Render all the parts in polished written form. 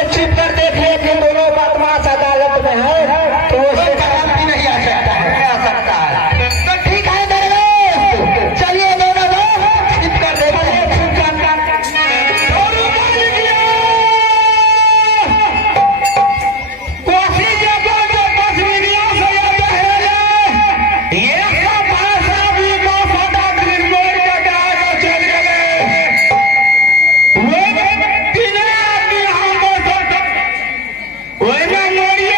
से छिप कर देख ले कि दोनों बदमाश अदालत में है तो वो भी नहीं आ सकता है, आ सकता है। तो ठीक है दरवेश, चलिए दोनों लोग छिप कर देख ले। Oye,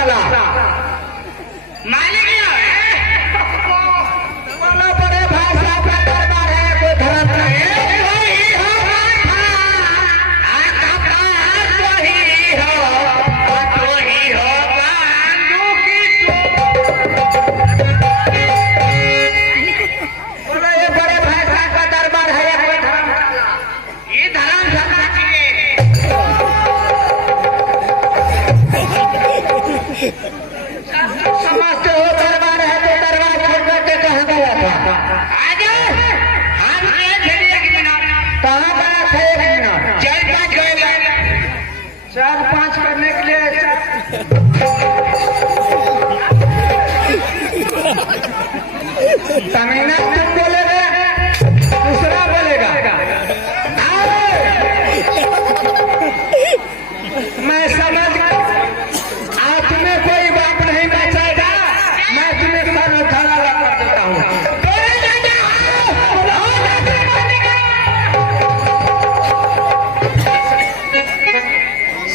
साला मालिक बोलो बड़े भाई साहब का दरबार है, कोई धर्म नहीं है। बोलो ये बड़े भाई साहब का दरबार है, कोई धर्म ये धर्म समझते हो दरबार है तो दरबार छोड़ करके कहाँ गया था? कहाँ गया था? 1 मिनट 4-5 करने के लिए तमीना तुम बोलेगा, दूसरा बोलेगा। मैं समझ तुम्हें कोई बात नहीं बचाएगा, मैं तुम्हें सर उठाना कर देता हूँ।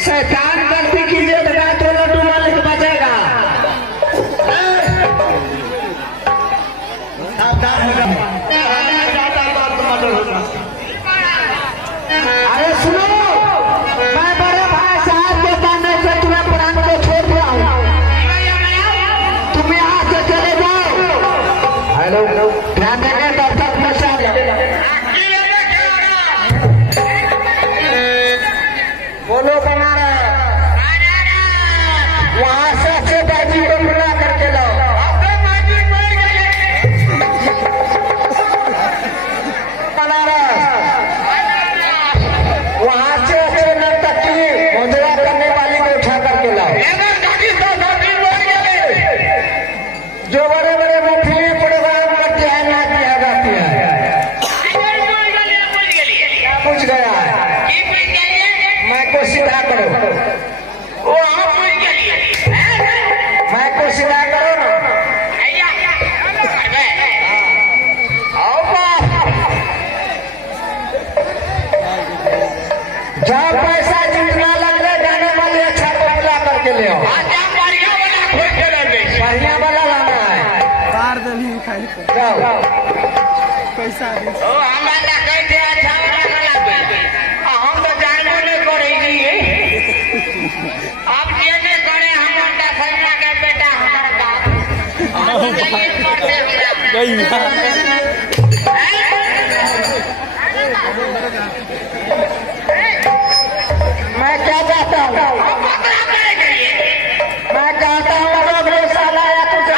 शैतान गलती कीजिएगा तो लड्डू मालिक बचेगा। सावधान हो जाओ। अरे सुनो, मैं बड़े भाई साहब के कहने से तुम्हें प्राण को छोड़ दिया हूँ। तुम यहाँ से चले जाओ। हेलो, ध्यान देंगे दर्शक में से बोलो बना रहे वहां से अच्छे बाजी को बुला करके लाओ। बना रहे वहां से अच्छे नर्तकी मुद्रा करने वाली को उठा करके लाओ। जो बड़े बड़े मुफ्ती प्रोग्राम करते हैं ना किया जाती है। पूछ गया मैं को सीधा करो, मैं को सीधा करो ना। जहाँ पैसा जितना लग रहा है जाने वाले अच्छा को बुला करके ले आओ। बढ़िया वाला लाना है। जाओ पैसा हम तो जानबो नहीं करेगी। अब जे नहीं करे हमर दफनिया के बेटा हमर मैं क्या चाहता हूँ? मैं चाहता हूँ अगर साला या तुझे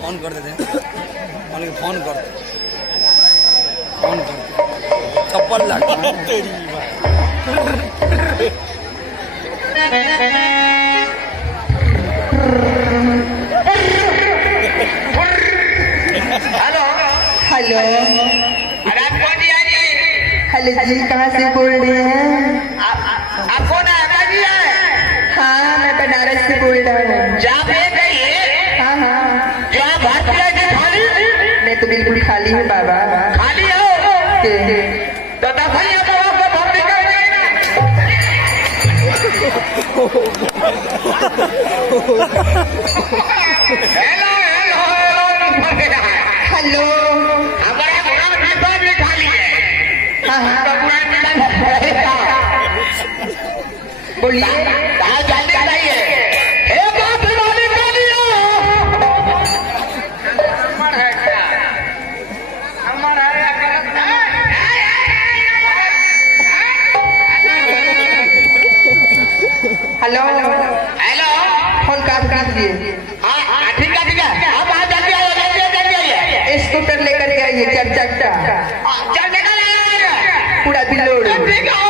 फोन कर देते हैं, फोन कर चप्पल लगा तेरी हेलो हेलो अरे आप कौन जी? हेलो जी, कहाँ से बोल रहे हैं? आप कौन है? बाजी है? हाँ, मैं बनारस से बोल रहा हूँ। जहाँ पे गई हाँ हाँ, जो आप भात के खाली मैं तो बिल्कुल खाली हूँ बाबा। खाली हो तो दफनिया बाबा को भर्ती कर देना। हेलो हेलो हेलो, हमारा पूरा विभाग भी खाली है। हाँ हाँ, बोलिए। कहाँ जाने चाहिए? हे बाप वाली गालियों। हमर है क्या? हमर है या गलत है? हेलो हेलो फोन काट दीजिए। हाँ ठीक है ठीक है। अब आ जल्दी आइए जल्दी आइए। स्कूटर लेकर के आइए, 4 चक्का चल निकल आइए। पूरा बिलोड़। ठीक है।